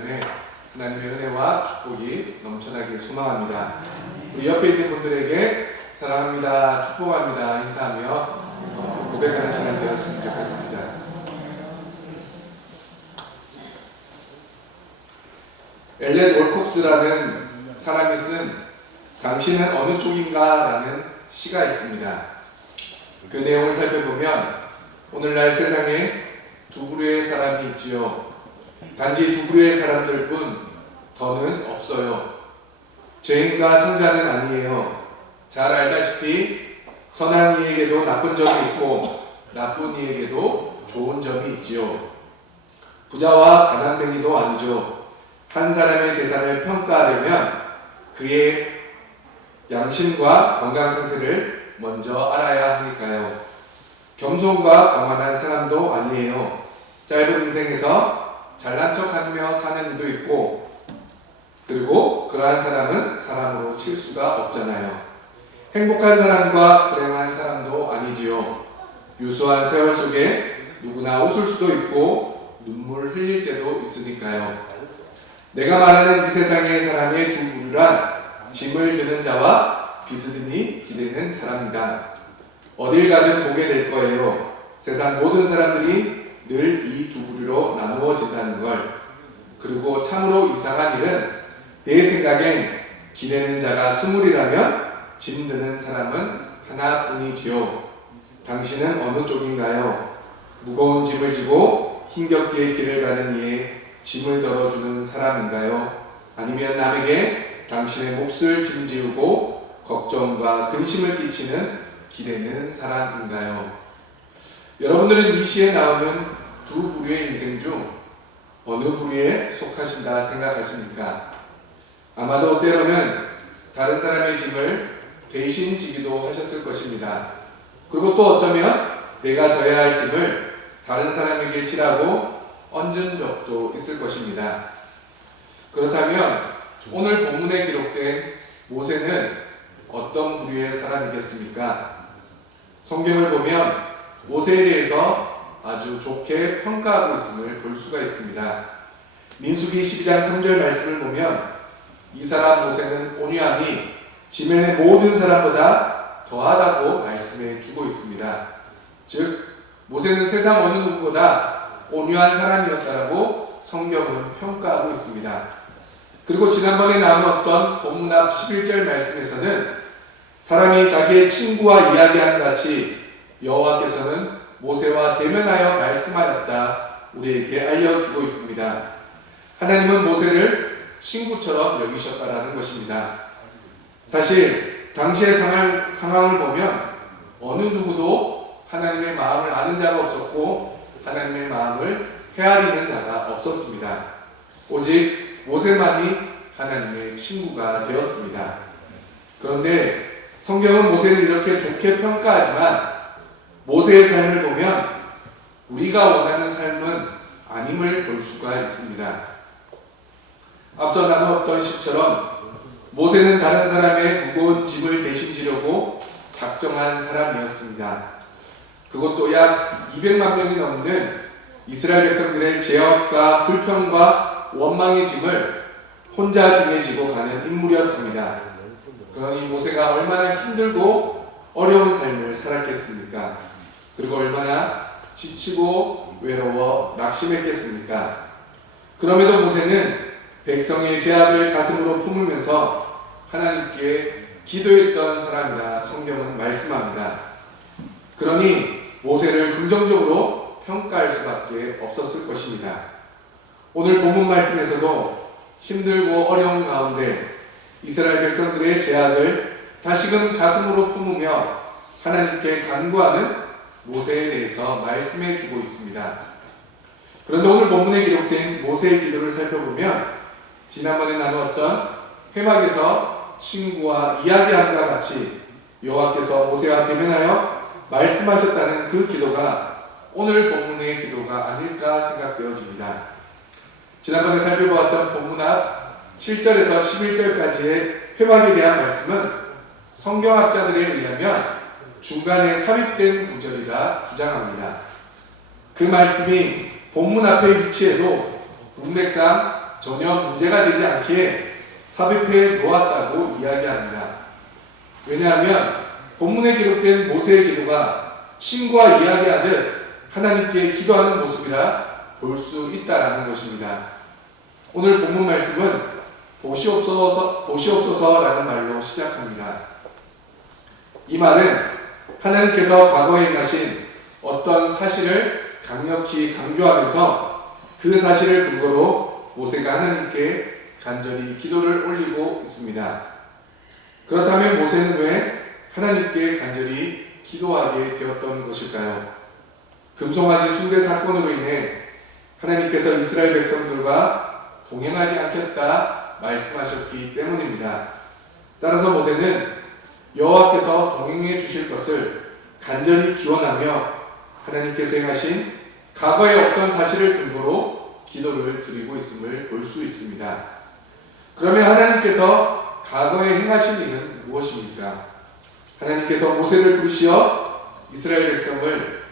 시간에 하나님의 은혜와 축복이 넘쳐나길 소망합니다. 우리 옆에 있는 분들에게 사랑합니다, 축복합니다 인사하며 고백하는 시간 되었으면 좋겠습니다. 엘렌 월콥스라는 사람이 쓴 당신은 어느 쪽인가 라는 시가 있습니다. 그 내용을 살펴보면 오늘날 세상에 두 부류의 사람이 있지요. 단지 두 부류의 사람들 뿐 더는 없어요. 죄인과 성자는 아니에요. 잘 알다시피 선한 이에게도 나쁜 점이 있고 나쁜 이에게도 좋은 점이 있지요. 부자와 가난뱅이도 아니죠. 한 사람의 재산을 평가하려면 그의 양심과 건강 상태를 먼저 알아야 하니까요. 겸손과 거만한 사람도 아니에요. 짧은 인생에서 잘난 척하며 사는 이도 있고, 그리고 그러한 사람은 사람으로 칠 수가 없잖아요. 행복한 사람과 불행한 사람도 아니지요. 유수한 세월 속에 누구나 웃을 수도 있고 눈물 흘릴 때도 있으니까요. 내가 말하는 이 세상의 사람의 두 부류란 짐을 드는 자와 비스듬히 기대는 사람이다. 어딜 가든 보게 될 거예요. 세상 모든 사람들이 늘 이 두 부류로 나누어진다는 걸. 그리고 참으로 이상한 일은 내 생각엔 기대는 자가 20이라면 짐 드는 사람은 하나뿐이지요. 당신은 어느 쪽인가요? 무거운 짐을 지고 힘겹게 길을 가는 이에 짐을 덜어주는 사람인가요? 아니면 남에게 당신의 몫을 짐지우고 걱정과 근심을 끼치는 기대는 사람인가요? 여러분들은 이 시에 나오는 두 부류의 인생 중 어느 부류에 속하신다 생각하십니까? 아마도 때로는 다른 사람의 짐을 대신 지기도 하셨을 것입니다. 그리고 또 어쩌면 내가 져야 할 짐을 다른 사람에게 지라고 얹은 적도 있을 것입니다. 그렇다면 오늘 본문에 기록된 모세는 어떤 부류의 사람이겠습니까? 성경을 보면 모세에 대해서 아주 좋게 평가하고 있음을 볼 수가 있습니다. 민수기 12장 3절 말씀을 보면 이 사람 모세는 온유함이 지면의 모든 사람보다 더하다고 말씀해 주고 있습니다. 즉 모세는 세상 어느 누구보다 온유한 사람이었다라고 성경은 평가하고 있습니다. 그리고 지난번에 나누었던 본문 앞 11절 말씀에서는 사람이 자기의 친구와 이야기한 같이 여호와께서는 모세와 대면하여 말씀하였다 우리에게 알려주고 있습니다. 하나님은 모세를 친구처럼 여기셨다라는 것입니다. 사실 당시의 상황을 보면 어느 누구도 하나님의 마음을 아는 자가 없었고 하나님의 마음을 헤아리는 자가 없었습니다. 오직 모세만이 하나님의 친구가 되었습니다. 그런데 성경은 모세를 이렇게 좋게 평가하지만 모세의 삶을 보면 우리가 원하는 삶은 아님을 볼 수가 있습니다. 앞서 나누었던 시처럼 모세는 다른 사람의 무거운 짐을 대신 지려고 작정한 사람이었습니다. 그것도 약 200만 명이 넘는 이스라엘 백성들의 죄악과 불평과 원망의 짐을 혼자 등에 지고 가는 인물이었습니다. 그러니 모세가 얼마나 힘들고 어려운 삶을 살았겠습니까? 그리고 얼마나 지치고 외로워 낙심했겠습니까? 그럼에도 모세는 백성의 죄악을 가슴으로 품으면서 하나님께 기도했던 사람이라 성경은 말씀합니다. 그러니 모세를 긍정적으로 평가할 수밖에 없었을 것입니다. 오늘 본문 말씀에서도 힘들고 어려운 가운데 이스라엘 백성들의 죄악을 다시금 가슴으로 품으며 하나님께 간구하는 모세에 대해서 말씀해 주고 있습니다. 그런데 오늘 본문에 기록된 모세의 기도를 살펴보면 지난번에 나누었던 회막에서 친구와 이야기함과 같이 여호와께서 모세와 대면하여 말씀하셨다는 그 기도가 오늘 본문의 기도가 아닐까 생각되어집니다. 지난번에 살펴보았던 본문 앞 7절에서 11절까지의 회막에 대한 말씀은 성경학자들에 의하면 중간에 삽입된 구절이라 주장합니다. 그 말씀이 본문 앞에 위치해도 문맥상 전혀 문제가 되지 않게 삽입해 놓았다고 이야기합니다. 왜냐하면 본문에 기록된 모세의 기도가 친구와 이야기하듯 하나님께 기도하는 모습이라 볼 수 있다라는 것입니다. 오늘 본문 말씀은 보시옵소서라는 말로 시작합니다. 이 말은 하나님께서 과거에 행하신 어떤 사실을 강력히 강조하면서 그 사실을 근거로 모세가 하나님께 간절히 기도를 올리고 있습니다. 그렇다면 모세는 왜 하나님께 간절히 기도하게 되었던 것일까요? 금송아지 숭배 사건으로 인해 하나님께서 이스라엘 백성들과 동행하지 않겠다 말씀하셨기 때문입니다. 따라서 모세는 여호와께서 동행해 주실 것을 간절히 기원하며 하나님께서 행하신 과거의 어떤 사실을 근거로 기도를 드리고 있음을 볼 수 있습니다. 그러면 하나님께서 과거에 행하신 일은 무엇입니까? 하나님께서 모세를 부르시어 이스라엘 백성을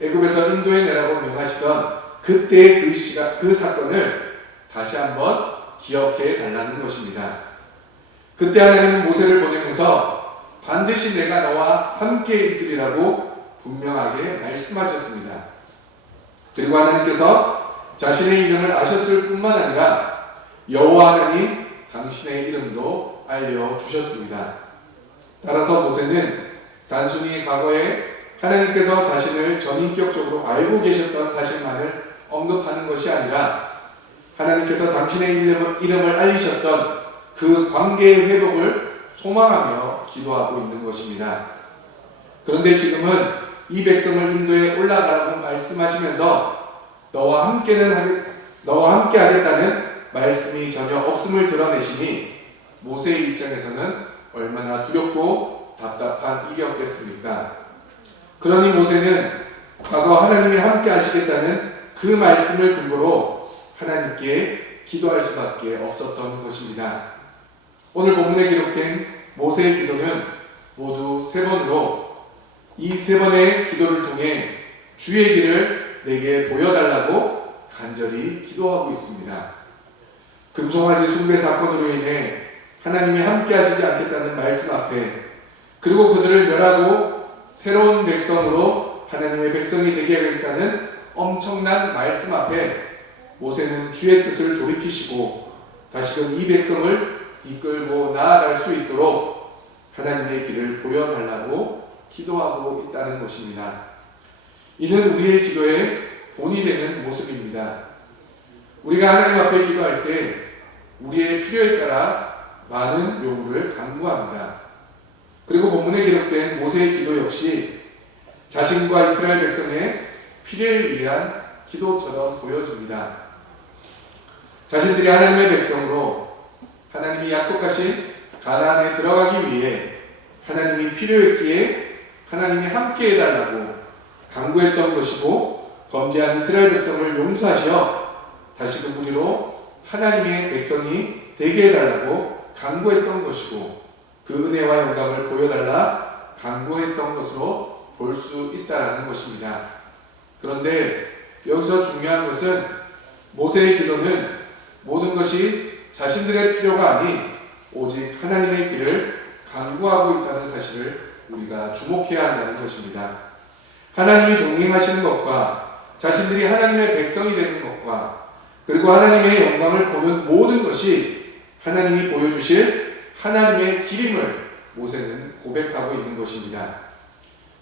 애굽에서 인도해 내라고 명하시던 그때의 그 사건을 다시 한번 기억해 달라는 것입니다. 그때 하나님은 모세를 보내면서 반드시 내가 너와 함께 있으리라고 분명하게 말씀하셨습니다. 그리고 하나님께서 자신의 이름을 아셨을 뿐만 아니라 여호와 하나님 당신의 이름도 알려주셨습니다. 따라서 모세는 단순히 과거에 하나님께서 자신을 전인격적으로 알고 계셨던 사실만을 언급하는 것이 아니라 하나님께서 당신의 이름을 알리셨던 그 관계의 회복을 소망하며 기도하고 있는 것입니다. 그런데 지금은 이 백성을 인도에 올라가라고 말씀하시면서 너와 함께 하겠다는 말씀이 전혀 없음을 드러내시니 모세의 입장에서는 얼마나 두렵고 답답한 일이었겠습니까? 그러니 모세는 과거 하나님이 함께 하시겠다는 그 말씀을 근거로 하나님께 기도할 수밖에 없었던 것입니다. 오늘 본문에 기록된 모세의 기도는 모두 3번으로 이 3번의 기도를 통해 주의 길을 내게 보여달라고 간절히 기도하고 있습니다. 금송아지 숭배 사건으로 인해 하나님이 함께 하시지 않겠다는 말씀 앞에, 그리고 그들을 멸하고 새로운 백성으로 하나님의 백성이 되게 하겠다는 엄청난 말씀 앞에 모세는 주의 뜻을 돌이키시고 다시금 이 백성을 이끌고 나아갈 수 있도록 하나님의 길을 보여달라고 기도하고 있다는 것입니다. 이는 우리의 기도의 본이 되는 모습입니다. 우리가 하나님 앞에 기도할 때 우리의 필요에 따라 많은 요구를 간구합니다. 그리고 본문에 기록된 모세의 기도 역시 자신과 이스라엘 백성의 필요를 위한 기도처럼 보여집니다. 자신들이 하나님의 백성으로 하나님이 약속하신 가나안에 들어가기 위해 하나님이 필요했기에 하나님이 함께 해달라고 간구했던 것이고, 범죄한 이스라엘 백성을 용서하시어 다시금 우리로 하나님의 백성이 되게 해달라고 간구했던 것이고, 그 은혜와 영광을 보여달라 간구했던 것으로 볼 수 있다는 것입니다. 그런데 여기서 중요한 것은 모세의 기도는 모든 것이 자신들의 필요가 아닌 오직 하나님의 길을 간구하고 있다는 사실을 우리가 주목해야 한다는 것입니다. 하나님이 동행하시는 것과 자신들이 하나님의 백성이 되는 것과 그리고 하나님의 영광을 보는 모든 것이 하나님이 보여주실 하나님의 길임을 모세는 고백하고 있는 것입니다.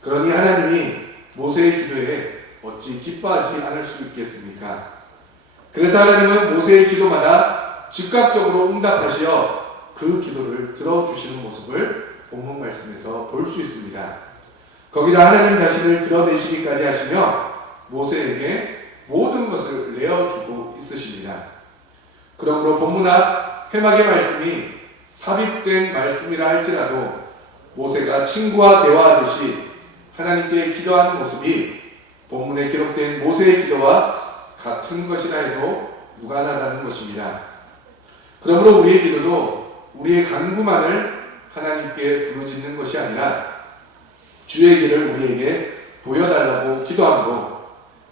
그러니 하나님이 모세의 기도에 어찌 기뻐하지 않을 수 있겠습니까? 그래서 하나님은 모세의 기도마다 즉각적으로 응답하시어 그 기도를 들어주시는 모습을 본문 말씀에서 볼 수 있습니다. 거기다 하나님 자신을 드러내시기까지 하시며 모세에게 모든 것을 내어주고 있으십니다. 그러므로 본문 앞 회막의 말씀이 삽입된 말씀이라 할지라도 모세가 친구와 대화하듯이 하나님께 기도하는 모습이 본문에 기록된 모세의 기도와 같은 것이라 해도 무관하다는 것입니다. 그러므로 우리의 기도도 우리의 간구만을 하나님께 부르짖는 것이 아니라 주의 길을 우리에게 보여달라고 기도함으로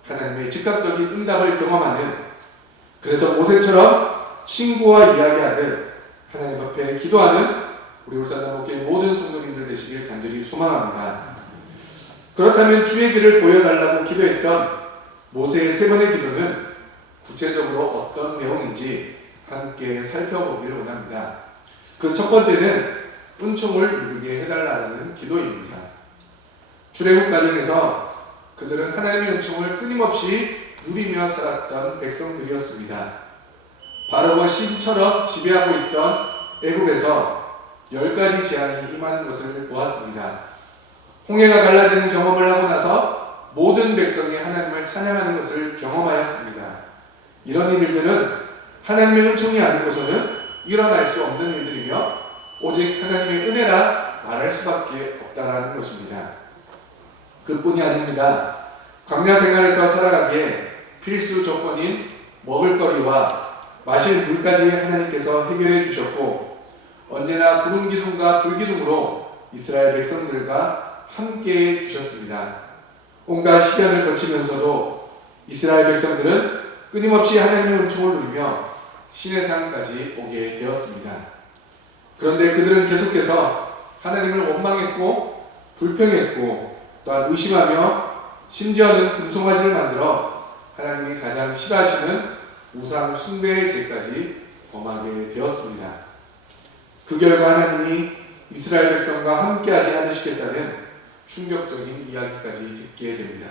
하나님의 즉각적인 응답을 경험하는, 그래서 모세처럼 친구와 이야기하듯 하나님 앞에 기도하는 우리 울산남목교회 모든 성도님들 되시길 간절히 소망합니다. 그렇다면 주의 길을 보여달라고 기도했던 모세의 3번의 기도는 구체적으로 어떤 내용인지 함께 살펴보기를 원합니다. 그 첫 번째는 은총을 누리게 해달라는 기도입니다. 출애굽 과정에서 그들은 하나님의 은총을 끊임없이 누리며 살았던 백성들이었습니다. 바로와 신처럼 지배하고 있던 애굽에서 10가지 재앙이 임하는 것을 보았습니다. 홍해가 갈라지는 경험을 하고 나서 모든 백성이 하나님을 찬양하는 것을 경험하였습니다. 이런 일들은 하나님의 은총이 아니고서는 일어날 수 없는 일들이며 오직 하나님의 은혜라 말할 수밖에 없다는 것입니다. 그뿐이 아닙니다. 광야 생활에서 살아가기에 필수 조건인 먹을거리와 마실 물까지 하나님께서 해결해 주셨고 언제나 구름 기둥과 불 기둥으로 이스라엘 백성들과 함께 주셨습니다. 온갖 시련을 거치면서도 이스라엘 백성들은 끊임없이 하나님의 은총을 누리며 신의 산까지 오게 되었습니다. 그런데 그들은 계속해서 하나님을 원망했고 불평했고 또한 의심하며 심지어는 금송아지를 만들어 하나님이 가장 싫어하시는 우상 숭배의 죄까지 범하게 되었습니다. 그 결과 하나님이 이스라엘 백성과 함께하지 않으시겠다는 충격적인 이야기까지 듣게 됩니다.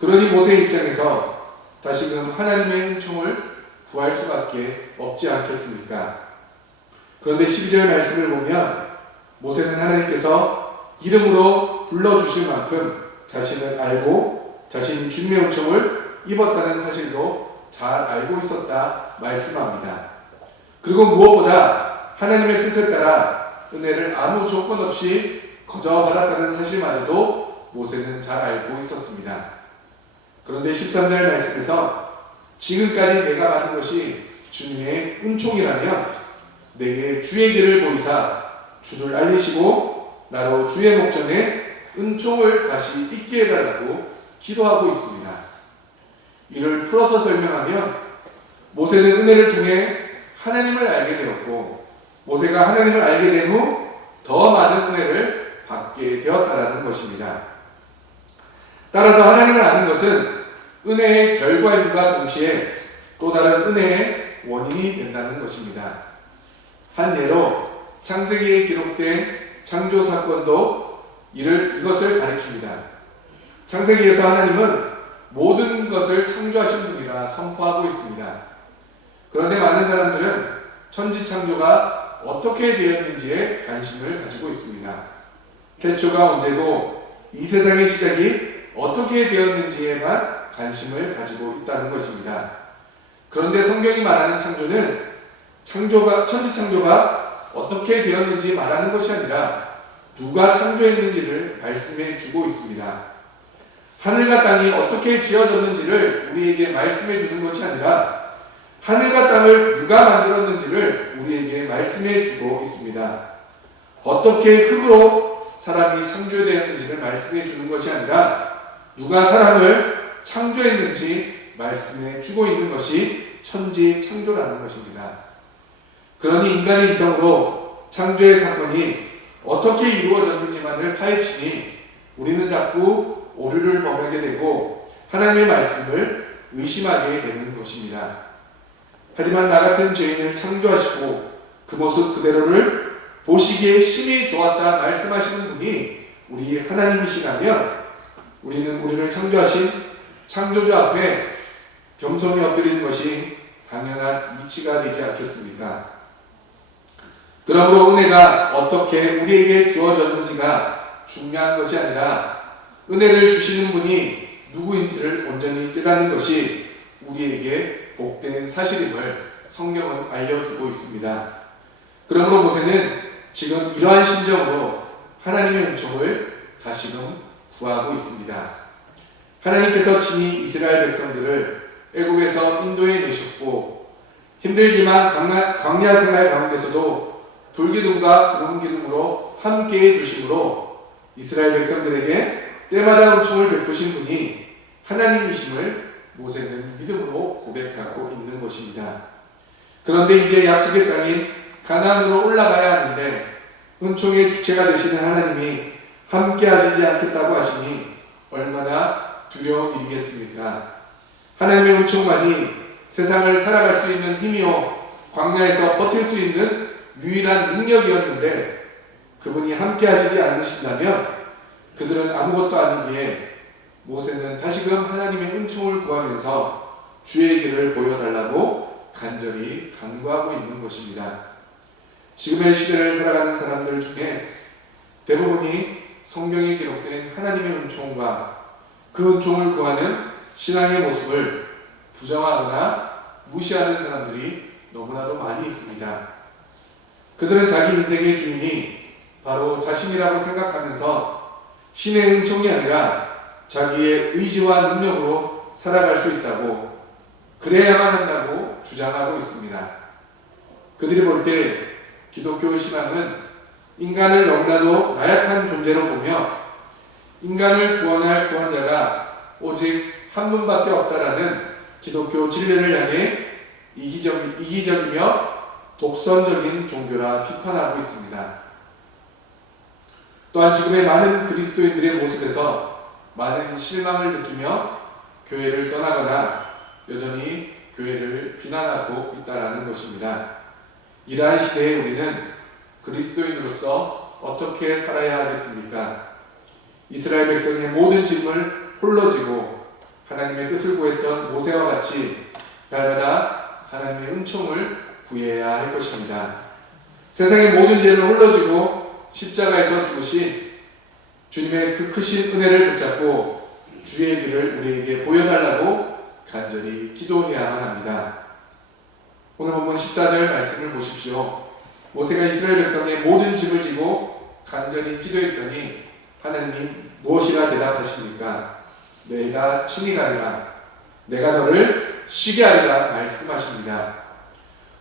그러니 모세의 입장에서 다시금 하나님의 은총을 구할 수밖에 없지 않겠습니까? 그런데 12절 말씀을 보면 모세는 하나님께서 이름으로 불러주실 만큼 자신을 알고 자신이 주님의 은총을 입었다는 사실도 잘 알고 있었다 말씀합니다. 그리고 무엇보다 하나님의 뜻에 따라 은혜를 아무 조건 없이 거저 받았다는 사실마저도 모세는 잘 알고 있었습니다. 그런데 13절 말씀에서 지금까지 내가 받은 것이 주님의 은총이라면 내게 주의 길을 보이사 주를 알리시고 나로 주의 목전에 은총을 다시 있게 해달라고 기도하고 있습니다. 이를 풀어서 설명하면 모세는 은혜를 통해 하나님을 알게 되었고 모세가 하나님을 알게 된 후 더 많은 은혜를 받게 되었다는 것입니다. 따라서 하나님을 아는 것은 은혜의 결과임과 동시에 또 다른 은혜의 원인이 된다는 것입니다. 한 예로 창세기에 기록된 창조 사건도 이것을 가리킵니다. 창세기에서 하나님은 모든 것을 창조하신 분이라 선포하고 있습니다. 그런데 많은 사람들은 천지 창조가 어떻게 되었는지에 관심을 가지고 있습니다. 태초가 언제고 이 세상의 시작이 어떻게 되었는지에만 관심을 가지고 있다는 것입니다. 그런데 성경이 말하는 창조는 천지 창조가 어떻게 되었는지 말하는 것이 아니라 누가 창조했는지를 말씀해 주고 있습니다. 하늘과 땅이 어떻게 지어졌는지를 우리에게 말씀해 주는 것이 아니라 하늘과 땅을 누가 만들었는지를 우리에게 말씀해 주고 있습니다. 어떻게 흙으로 사람이 창조되었는지를 말씀해 주는 것이 아니라 누가 사람을 창조했는지 말씀해 주고 있는 것이 천지 창조라는 것입니다. 그러니 인간의 이성으로 창조의 사건이 어떻게 이루어졌는지만을 파헤치니 우리는 자꾸 오류를 범하게 되고 하나님의 말씀을 의심하게 되는 것입니다. 하지만 나 같은 죄인을 창조하시고 그 모습 그대로를 보시기에 심히 좋았다 말씀하시는 분이 우리 하나님이시라면 우리는 우리를 창조하신 창조주 앞에 겸손히 엎드리는 것이 당연한 이치가 되지 않겠습니까? 그러므로 은혜가 어떻게 우리에게 주어졌는지가 중요한 것이 아니라 은혜를 주시는 분이 누구인지를 온전히 깨닫는 것이 우리에게 복된 사실임을 성경은 알려주고 있습니다. 그러므로 모세는 지금 이러한 심정으로 하나님의 은총을 다시금 구하고 있습니다. 하나님께서 친히 이스라엘 백성들을 애굽에서 인도해 내셨고 힘들지만 광야 생활 가운데서도 불기둥과 구름기둥으로 함께해 주심으로 이스라엘 백성들에게 때마다 은총을 베푸신 분이 하나님이심을 모세는 믿음으로 고백하고 있는 것입니다. 그런데 이제 약속의 땅인 가나안으로 올라가야 하는데 은총의 주체가 되시는 하나님이 함께 하시지 않겠다고 하시니 얼마나 두려운 일이겠습니까? 하나님의 은총만이 세상을 살아갈 수 있는 힘이요 광야에서 버틸 수 있는 유일한 능력이었는데 그분이 함께 하시지 않으신다면 그들은 아무것도 아니기에 모세는 다시금 하나님의 은총을 구하면서 주의 길을 보여달라고 간절히 간구하고 있는 것입니다. 지금의 시대를 살아가는 사람들 중에 대부분이 성경에 기록된 하나님의 은총과 그 은총을 구하는 신앙의 모습을 부정하거나 무시하는 사람들이 너무나도 많이 있습니다. 그들은 자기 인생의 주인이 바로 자신이라고 생각하면서 신의 은총이 아니라 자기의 의지와 능력으로 살아갈 수 있다고, 그래야만 한다고 주장하고 있습니다. 그들이 볼 때 기독교 신앙은 인간을 너무나도 나약한 존재로 보며 인간을 구원할 구원자가 오직 한 분밖에 없다라는 기독교 진리를 향해 이기적이며 독선적인 종교라 비판하고 있습니다. 또한 지금의 많은 그리스도인들의 모습에서 많은 실망을 느끼며 교회를 떠나거나 여전히 교회를 비난하고 있다는 것입니다. 이러한 시대에 우리는 그리스도인으로서 어떻게 살아야 하겠습니까? 이스라엘 백성의 모든 짐을 홀로 지고 하나님의 뜻을 구했던 모세와 같이 날마다 하나님의 은총을 구해야 할 것입니다. 세상의 모든 죄를 홀로 지고 십자가에서 죽으신 주님의 그 크신 은혜를 붙잡고 주의 길을 우리에게 보여달라고 간절히 기도해야만 합니다. 오늘 본문 14절 말씀을 보십시오. 모세가 이스라엘 백성의 모든 짐을 지고 간절히 기도했더니 하나님이 무엇이라 대답하십니까? 내가 친히 가리라. 내가 너를 쉬게 하리라 말씀하십니다.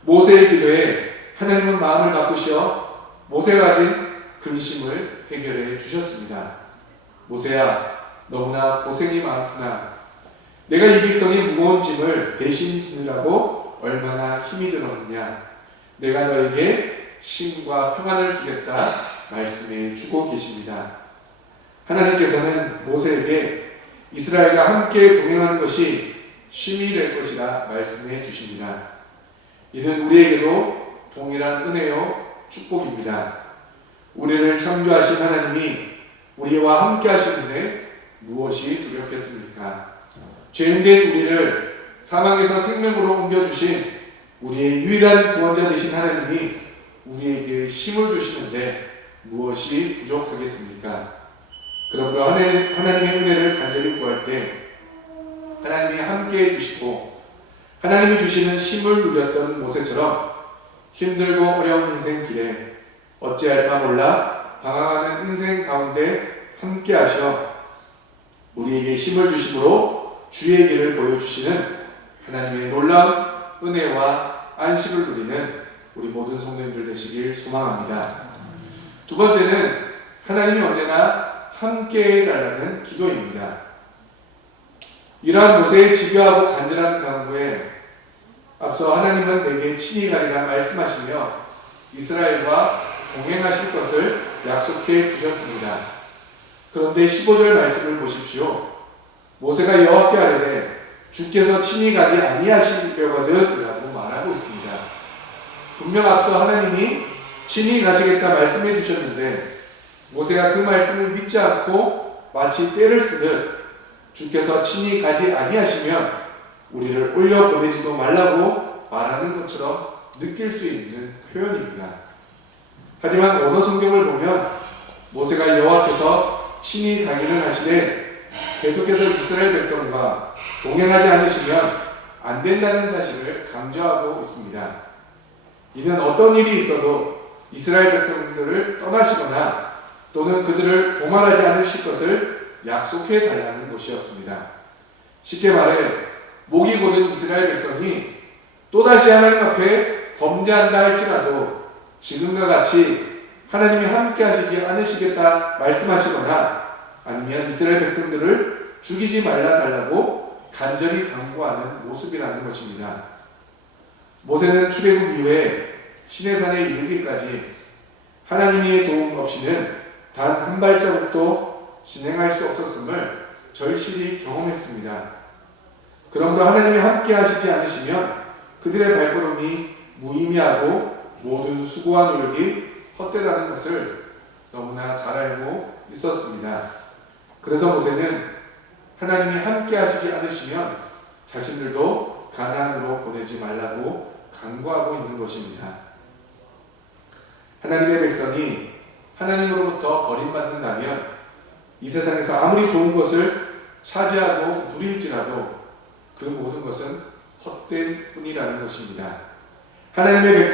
모세의 기도에 하나님은 마음을 바꾸시어 모세가 가진 근심을 해결해 주셨습니다. 모세야, 너무나 고생이 많구나. 내가 이 백성의 무거운 짐을 대신 지느라고 얼마나 힘이 들었느냐. 내가 너에게 쉼과 평안을 주겠다 말씀해 주고 계십니다. 하나님께서는 모세에게 이스라엘과 함께 동행하는 것이 쉼이 될 것이라 말씀해 주십니다. 이는 우리에게도 동일한 은혜요 축복입니다. 우리를 창조하신 하나님이 우리와 함께 하시는데 무엇이 두렵겠습니까? 죄인된 우리를 사망에서 생명으로 옮겨주신 우리의 유일한 구원자 되신 하나님이 우리에게 힘을 주시는데 무엇이 부족하겠습니까? 그러므로 하나님의 은혜를 간절히 구할 때 하나님이 함께 해주시고 하나님이 주시는 힘을 누렸던 모세처럼 힘들고 어려운 인생 길에 어찌할 바 몰라 방황하는 인생 가운데 함께 하셔 우리에게 힘을 주심으로 주의 길을 보여주시는 하나님의 놀라운 은혜와 안식을 누리는 우리 모든 성도님들 되시길 소망합니다. 두 번째는 하나님이 언제나 함께 해달라는 기도입니다. 이러한 모세의 집요하고 간절한 간구에 앞서 하나님은 내게 친히 가리라 말씀하시며 이스라엘과 동행하실 것을 약속해 주셨습니다. 그런데 15절 말씀을 보십시오. 모세가 여호와께 아뢰되 주께서 친히 가지 아니하시려거든 라고 말하고 있습니다. 분명 앞서 하나님이 친히 가시겠다 말씀해 주셨는데 모세가 그 말씀을 믿지 않고 마치 때를 쓰듯 주께서 친히 가지 아니하시면 우리를 올려 보내지도 말라고 말하는 것처럼 느낄 수 있는 표현입니다. 하지만 언어 성경을 보면 모세가 여호와께서 친히 가기를 하시되 계속해서 이스라엘 백성과 동행하지 않으시면 안 된다는 사실을 강조하고 있습니다. 이는 어떤 일이 있어도 이스라엘 백성들을 떠나시거나 또는 그들을 도말하지 않으실 것을 약속해 달라는 것이었습니다. 쉽게 말해 목이 고든 이스라엘 백성이 또다시 하나님 앞에 범죄한다 할지라도 지금과 같이 하나님이 함께 하시지 않으시겠다 말씀하시거나 아니면 이스라엘 백성들을 죽이지 말라 달라고 간절히 강구하는 모습이라는 것입니다. 모세는 출애굽 이후에 시내산에 이르기까지 하나님의 도움 없이는 단 한 발자국도 진행할 수 없었음을 절실히 경험했습니다. 그러므로 하나님이 함께 하시지 않으시면 그들의 발걸음이 무의미하고 모든 수고와 노력이 헛되다는 것을 너무나 잘 알고 있었습니다. 그래서 모세는 하나님이 함께 하시지 않으시면 자신들도 가나안으로 보내지 말라고 간구하고 있는 것입니다. 하나님의 백성이 하나님으로부터 버림받는다면 이 세상에서 아무리 좋은 것을 차지하고 누릴지라도 그 모든 것은 헛된 뿐이라는 것입니다. 하나님의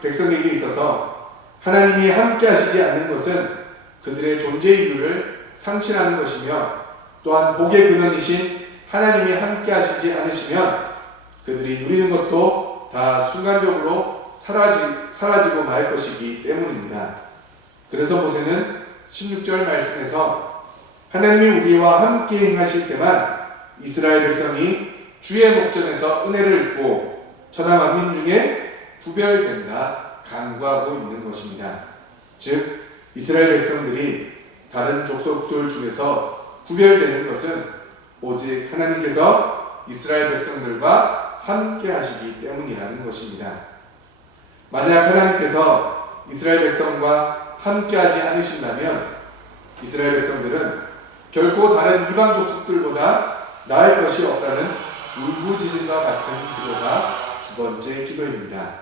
백성에게 있어서 하나님이 함께 하시지 않는 것은 그들의 존재 이유를 상실하는 것이며, 또한 복의 근원이신 하나님이 함께 하시지 않으시면 그들이 누리는 것도 다 순간적으로 사라지고 말 것이기 때문입니다. 그래서 모세는 16절 말씀에서 하나님이 우리와 함께 행하실 때만 이스라엘 백성이 주의 목전에서 은혜를 입고 천하 만민 중에 구별된다 간구하고 있는 것입니다. 즉 이스라엘 백성들이 다른 족속들 중에서 구별되는 것은 오직 하나님께서 이스라엘 백성들과 함께 하시기 때문이라는 것입니다. 만약 하나님께서 이스라엘 백성과 함께하지 않으신다면 이스라엘 백성들은 결코 다른 이방 족속들보다 나을 것이 없다는 울부짖음과 같은 기도가 두 번째 기도입니다.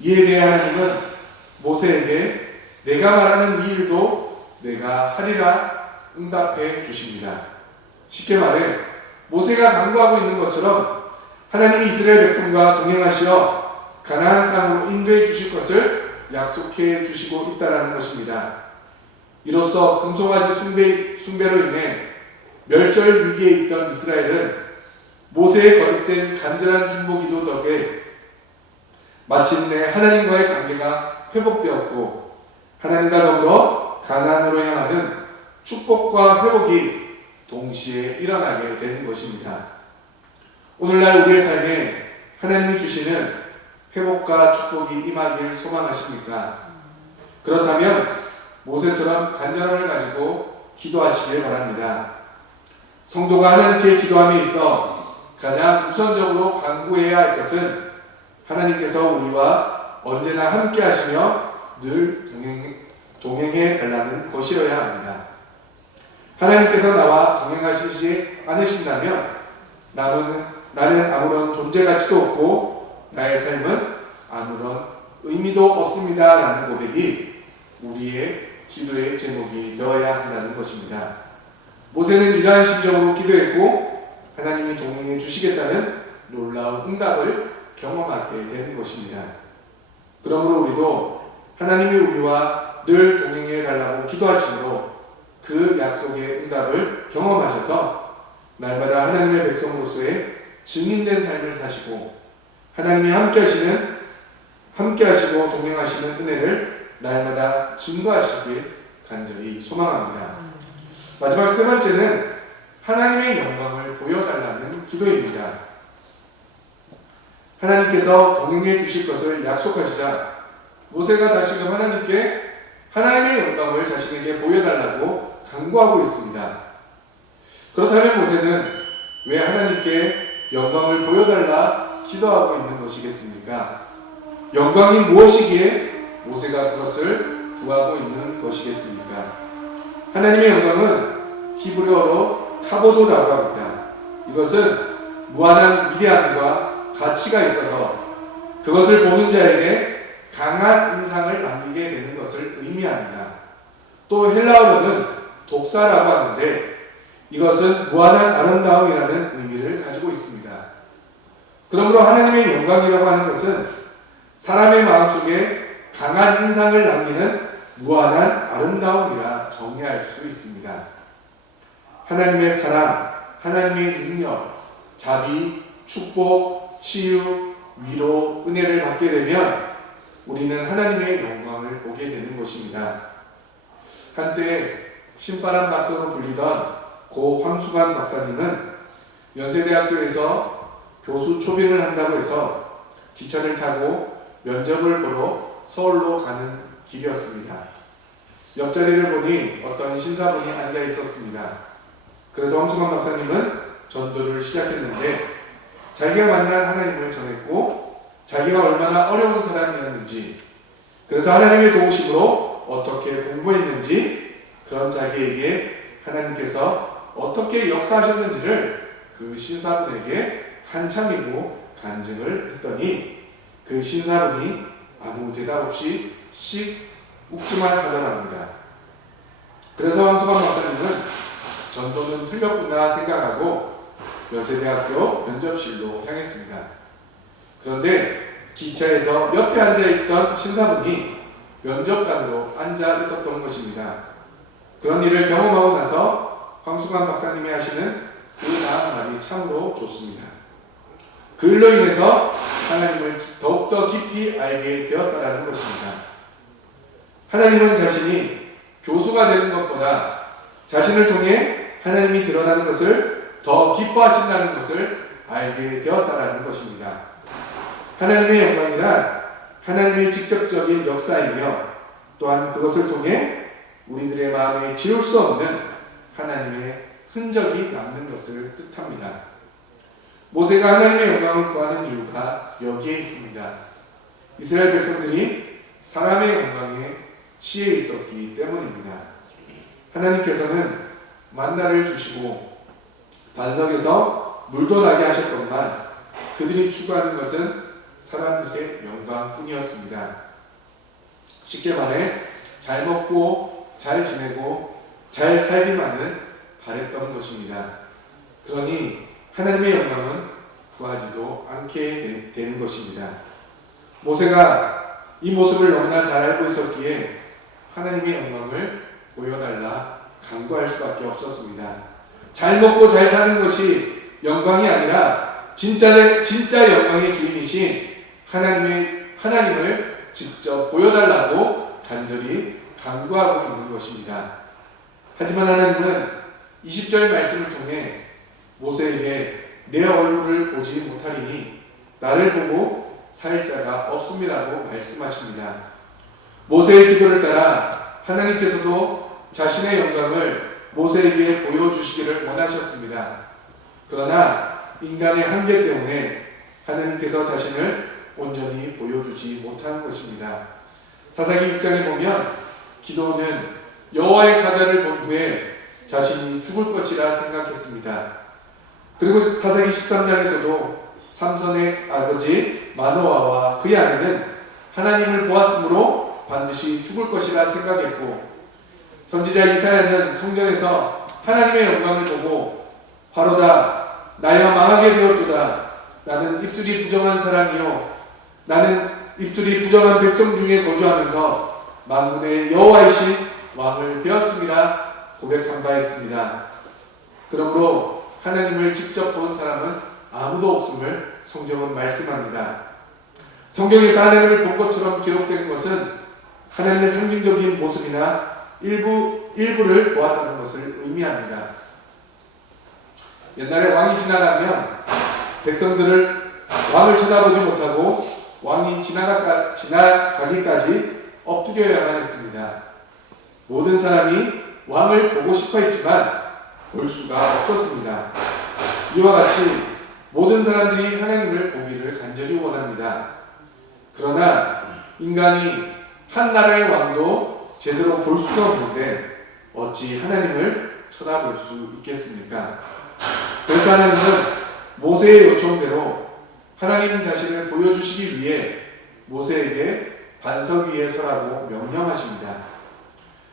이에 대해 하나님은 모세에게 내가 말하는 이 일도 내가 하리라 응답해 주십니다. 쉽게 말해 모세가 간구하고 있는 것처럼 하나님이 이스라엘 백성과 동행하시어 가나안 땅으로 인도해 주실 것을 약속해 주시고 있다는 것입니다. 이로써 금송아지 숭배로 인해 멸절 위기에 있던 이스라엘은 모세의 거듭된 간절한 중보기도 덕에 마침내 하나님과의 관계가 회복되었고 하나님과 더불어 가나안으로 향하는 축복과 회복이 동시에 일어나게 된 것입니다. 오늘날 우리의 삶에 하나님이 주시는 회복과 축복이 임하길 소망하십니까? 그렇다면 모세처럼 간절함을 가지고 기도하시길 바랍니다. 성도가 하나님께 기도함에 있어 가장 우선적으로 간구해야 할 것은 하나님께서 우리와 언제나 함께 하시며 늘 동행해 달라는 것이어야 합니다. 하나님께서 나와 동행하시지 않으신다면 나는 아무런 존재 가치도 없고 나의 삶은 아무런 의미도 없습니다 라는 고백이 우리의 기도의 제목이 되어야 한다는 것입니다. 모세는 이러한 심정으로 기도했고 하나님이 동행해 주시겠다는 놀라운 응답을 경험하게 된 것입니다. 그러므로 우리도 하나님이 우리와 늘 동행해 달라고 기도하심으로 그 약속의 응답을 경험하셔서 날마다 하나님의 백성으로서의 증인된 삶을 사시고 하나님이 함께 하시고 동행하시는 은혜를 날마다 증거하시길 간절히 소망합니다. 마지막 세 번째는 하나님의 영광을 보여달라는 기도입니다. 하나님께서 동행해 주실 것을 약속하시자 모세가 다시금 하나님께 하나님의 영광을 자신에게 보여달라고 간구하고 있습니다. 그렇다면 모세는 왜 하나님께 영광을 보여달라 기도하고 있는 것이겠습니까? 영광이 무엇이기에 모세가 그것을 구하고 있는 것이겠습니까? 하나님의 영광은 히브리어로 카보도라고 합니다. 이것은 무한한 위대함과 가치가 있어서 그것을 보는 자에게 강한 인상을 남기게 되는 것을 의미합니다. 또 헬라어로는 독사라고 하는데 이것은 무한한 아름다움이라는 의미를 가지고 있습니다. 그러므로 하나님의 영광이라고 하는 것은 사람의 마음속에 강한 인상을 남기는 무한한 아름다움이라 정의할 수 있습니다. 하나님의 사랑, 하나님의 능력, 자비, 축복, 치유, 위로, 은혜를 받게 되면 우리는 하나님의 영광을 보게 되는 것입니다. 한때 신바람 박사로 불리던 고 황수관 박사님은 연세대학교에서 교수 초빙을 한다고 해서 기차를 타고 면접을 보러 서울로 가는 길이었습니다. 옆자리를 보니 어떤 신사분이 앉아 있었습니다. 그래서 황수관 박사님은 전도를 시작했는데 자기가 만난 하나님을 전했고 자기가 얼마나 어려운 사람이었는지, 그래서 하나님의 도우심으로 어떻게 공부했는지, 그런 자기에게 하나님께서 어떻게 역사하셨는지를 그 신사분에게 한참이고 간증을 했더니 그 신사분이 아무 대답 없이 씩 웃기만 하더랍니다. 그래서 황수관 박사님은 전도는 틀렸구나 생각하고 연세대학교 면접실로 향했습니다. 그런데 기차에서 옆에 앉아있던 신사분이 면접관으로 앉아 있었던 것입니다. 그런 일을 경험하고 나서 황수관 박사님이 하시는 그 다음 말이 참으로 좋습니다. 그 일로 인해서 하나님을 더욱더 깊이 알게 되었다는 것입니다. 하나님은 자신이 교수가 되는 것보다 자신을 통해 하나님이 드러나는 것을 더 기뻐하신다는 것을 알게 되었다는 것입니다. 하나님의 영광이란 하나님의 직접적인 역사이며 또한 그것을 통해 우리들의 마음에 지울 수 없는 하나님의 흔적이 남는 것을 뜻합니다. 모세가 하나님의 영광을 구하는 이유가 여기에 있습니다. 이스라엘 백성들이 사람의 영광에 취해 있었기 때문입니다. 하나님께서는 만나를 주시고 반석에서 물도 나게 하셨건만 그들이 추구하는 것은 사람들의 영광뿐이었습니다. 쉽게 말해 잘 먹고 잘 지내고 잘 살기만은 바랬던 것입니다. 그러니 하나님의 영광은 구하지도 않게 되는 것입니다. 모세가 이 모습을 너무나 잘 알고 있었기에 하나님의 영광을 보여달라 간구할 수밖에 없었습니다. 잘 먹고 잘 사는 것이 영광이 아니라 진짜 영광의 주인이신 하나님을 직접 보여달라고 간절히 간구하고 있는 것입니다. 하지만 하나님은 20절 말씀을 통해 모세에게 내 얼굴을 보지 못하리니 나를 보고 살 자가 없음이라고 말씀하십니다. 모세의 기도를 따라 하나님께서도 자신의 영광을 모세에게 보여주시기를 원하셨습니다. 그러나 인간의 한계 때문에 하나님께서 자신을 온전히 보여주지 못한 것입니다. 사사기 6장에 보면 기도는 여호와의 사자를 본 후에 자신이 죽을 것이라 생각했습니다. 그리고 사사기 13장에서도 삼손의 아버지 마노아와 그의 아내는 하나님을 보았으므로 반드시 죽을 것이라 생각했고, 선지자 이사야는 성전에서 하나님의 영광을 보고 바로다 나야 망하게 되었도다. 나는 입술이 부정한 사람이요 나는 입술이 부정한 백성 중에 거주하면서 만군의 여호와이신 왕을 배웠음이라 고백한 바 있습니다. 그러므로 하나님을 직접 본 사람은 아무도 없음을 성경은 말씀합니다. 성경에서 하나님을 본 것처럼 기록된 것은 하나님의 상징적인 모습이나 일부를 보았다는 것을 의미합니다. 옛날에 왕이 지나가면 백성들을 왕을 쳐다보지 못하고 왕이 지나가기까지 엎드려야만 했습니다. 모든 사람이 왕을 보고 싶어 했지만 볼 수가 없었습니다. 이와 같이 모든 사람들이 하나님을 보기를 간절히 원합니다. 그러나 인간이 한 나라의 왕도 제대로 볼 수가 없는데 어찌 하나님을 쳐다볼 수 있겠습니까? 그래서 하나님은 모세의 요청대로 하나님 자신을 보여주시기 위해 모세에게 반석 위에 서라고 명령하십니다.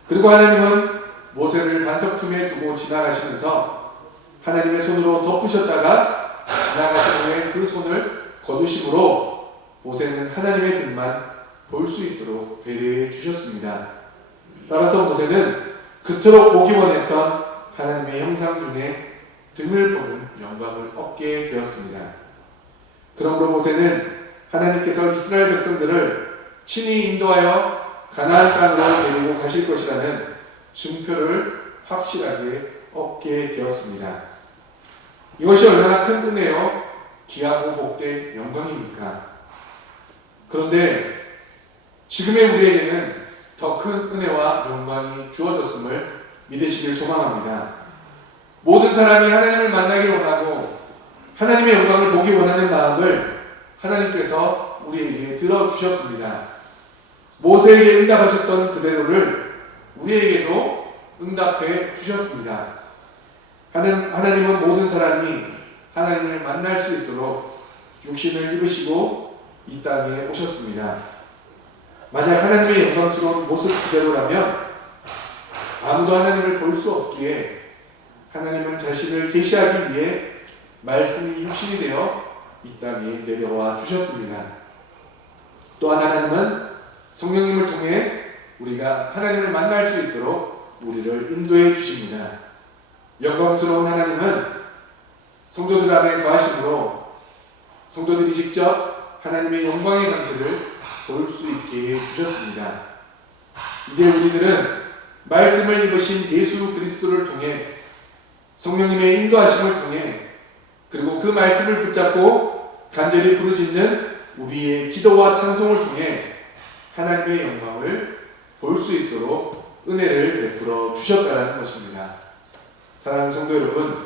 그리고 하나님은 모세를 반석 틈에 두고 지나가시면서 하나님의 손으로 덮으셨다가 지나가신 후에 그 손을 거두심으로 모세는 하나님의 등만 볼 수 있도록 배려해 주셨습니다. 따라서 모세는 그토록 보기 원했던 하나님의 형상 중에 등을 보는 영광을 얻게 되었습니다. 그러므로 모세는 하나님께서 이스라엘 백성들을 친히 인도하여 가나안 땅으로 데리고 가실 것이라는 증표를 확실하게 얻게 되었습니다. 이것이 얼마나 큰 은혜요 귀하고 복된 영광입니까? 그런데 지금의 우리에게는 더 큰 은혜와 영광이 주어졌음을 믿으시길 소망합니다. 모든 사람이 하나님을 만나길 원하고 하나님의 영광을 보기 원하는 마음을 하나님께서 우리에게 들어주셨습니다. 모세에게 응답하셨던 그대로를 우리에게도 응답해 주셨습니다. 하나님은 모든 사람이 하나님을 만날 수 있도록 육신을 입으시고 이 땅에 오셨습니다. 만약 하나님의 영광스러운 모습 그대로라면 아무도 하나님을 볼 수 없기에 하나님은 자신을 계시하기 위해 말씀이 육신이 되어 이 땅에 내려와 주셨습니다. 또한 하나님은 성령님을 통해 우리가 하나님을 만날 수 있도록 우리를 인도해 주십니다. 영광스러운 하나님은 성도들 안에 거하심으로 성도들이 직접 하나님의 영광의 강체를 볼 수 있게 해 주셨습니다. 이제 우리들은 말씀을 입으신 예수 그리스도를 통해 성령님의 인도하심을 통해 그리고 그 말씀을 붙잡고 간절히 부르짖는 우리의 기도와 찬송을 통해 하나님의 영광을 볼 수 있도록 은혜를 베풀어 주셨다는 것입니다. 사랑하는 성도 여러분,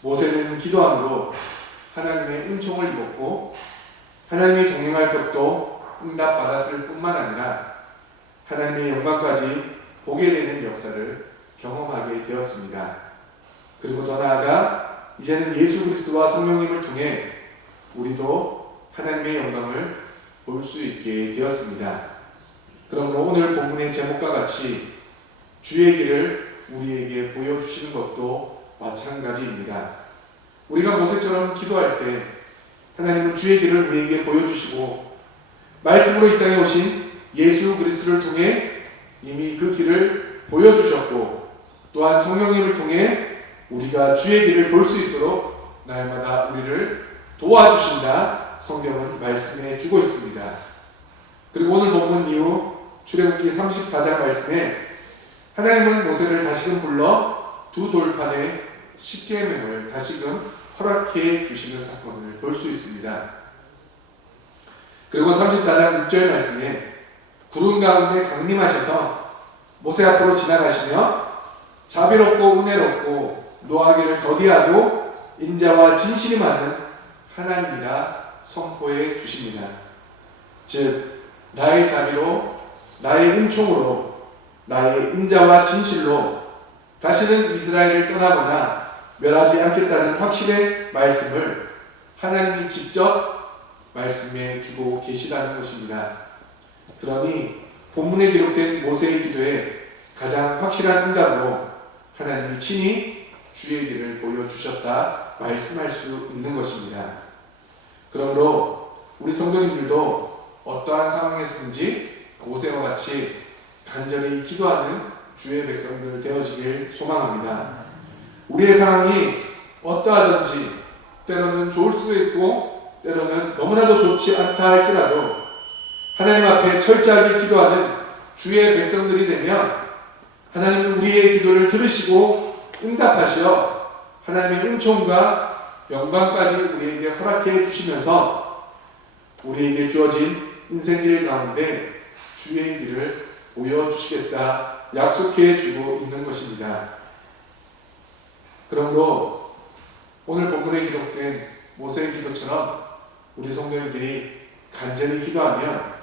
모세는 기도함으로 하나님의 은총을 입었고 하나님이 동행할 것도 응답받았을 뿐만 아니라 하나님의 영광까지 보게 되는 역사를 경험하게 되었습니다. 그리고 더 나아가 이제는 예수 그리스도와 성령님을 통해 우리도 하나님의 영광을 볼 수 있게 되었습니다. 그러므로 오늘 본문의 제목과 같이 주의 길을 우리에게 보여주시는 것도 마찬가지입니다. 우리가 모세처럼 기도할 때 하나님은 주의 길을 우리에게 보여주시고 말씀으로 이 땅에 오신 예수 그리스도를 통해 이미 그 길을 보여주셨고 또한 성령님을 통해 우리가 주의 길을 볼 수 있도록 날마다 우리를 도와주신다. 성경은 말씀해 주고 있습니다. 그리고 오늘 본문 이후 출애굽기 34장 말씀에 하나님은 모세를 다시금 불러 두 돌판에 십계명을 다시금 허락해 주시는 사건을 볼 수 있습니다. 그리고 34장 6절 말씀에 구름 가운데 강림하셔서 모세 앞으로 지나가시며 자비롭고 은혜롭고 노하기를 더디하고 인자와 진실이 많은 하나님이라 선포해 주십니다. 즉 나의 자비로 나의 은총으로 나의 인자와 진실로 다시는 이스라엘을 떠나거나 멸하지 않겠다는 확신의 말씀을 하나님이 직접 말씀해 주고 계시다는 것입니다. 그러니 본문에 기록된 모세의 기도에 가장 확실한 응답으로 하나님이 친히 주의 길을 보여주셨다 말씀할 수 있는 것입니다. 그러므로 우리 성도님들도 어떠한 상황에서든지 모세와 같이 간절히 기도하는 주의 백성들 되어지길 소망합니다. 우리의 상황이 어떠하든지 때로는 좋을 수도 있고 때로는 너무나도 좋지 않다 할지라도 하나님 앞에 철저하게 기도하는 주의 백성들이 되면 하나님은 우리의 기도를 들으시고 응답하시어 하나님의 은총과 영광까지 우리에게 허락해 주시면서 우리에게 주어진 인생길 가운데 주의 길을 보여주시겠다 약속해 주고 있는 것입니다. 그러므로 오늘 본문에 기록된 모세의 기도처럼 우리 성도님들이 간절히 기도하면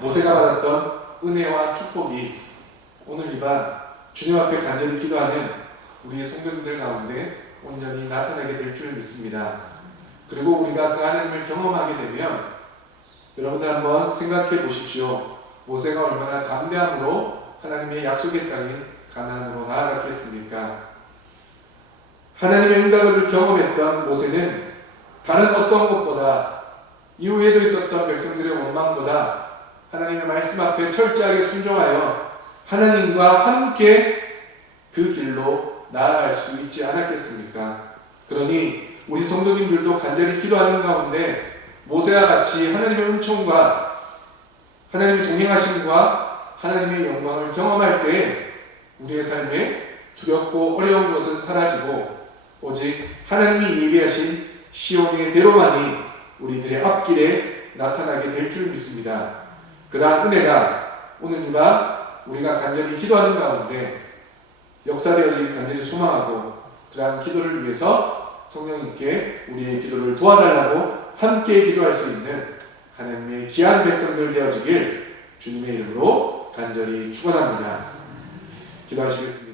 모세가 받았던 은혜와 축복이 오늘 이 밤 주님 앞에 간절히 기도하는 우리 성도님들 가운데 온전히 나타나게 될 줄 믿습니다. 그리고 우리가 그 하나님을 경험하게 되면 여러분들 한번 생각해 보십시오. 모세가 얼마나 담대함으로 하나님의 약속의 땅인 가나안으로 나아갔겠습니까? 하나님의 응답을 경험했던 모세는 다른 어떤 것보다 이후에도 있었던 백성들의 원망보다 하나님의 말씀 앞에 철저하게 순종하여 하나님과 함께 그 길로 나아갈 수 있지 않았겠습니까? 그러니 우리 성도님들도 간절히 기도하는 가운데 모세와 같이 하나님의 은총과 하나님의 동행하심과 하나님의 영광을 경험할 때 우리의 삶에 두렵고 어려운 것은 사라지고 오직 하나님이 예비하신 시온의 대로만이 우리들의 앞길에 나타나게 될 줄 믿습니다. 그러한 은혜가 오늘과 우리가 간절히 기도하는 가운데 역사되어지길 간절히 소망하고, 그러한 기도를 위해서 성령님께 우리의 기도를 도와달라고 함께 기도할 수 있는 하나님의 귀한 백성들 되어지길 주님의 이름으로 간절히 축원합니다. 기도하시겠습니다.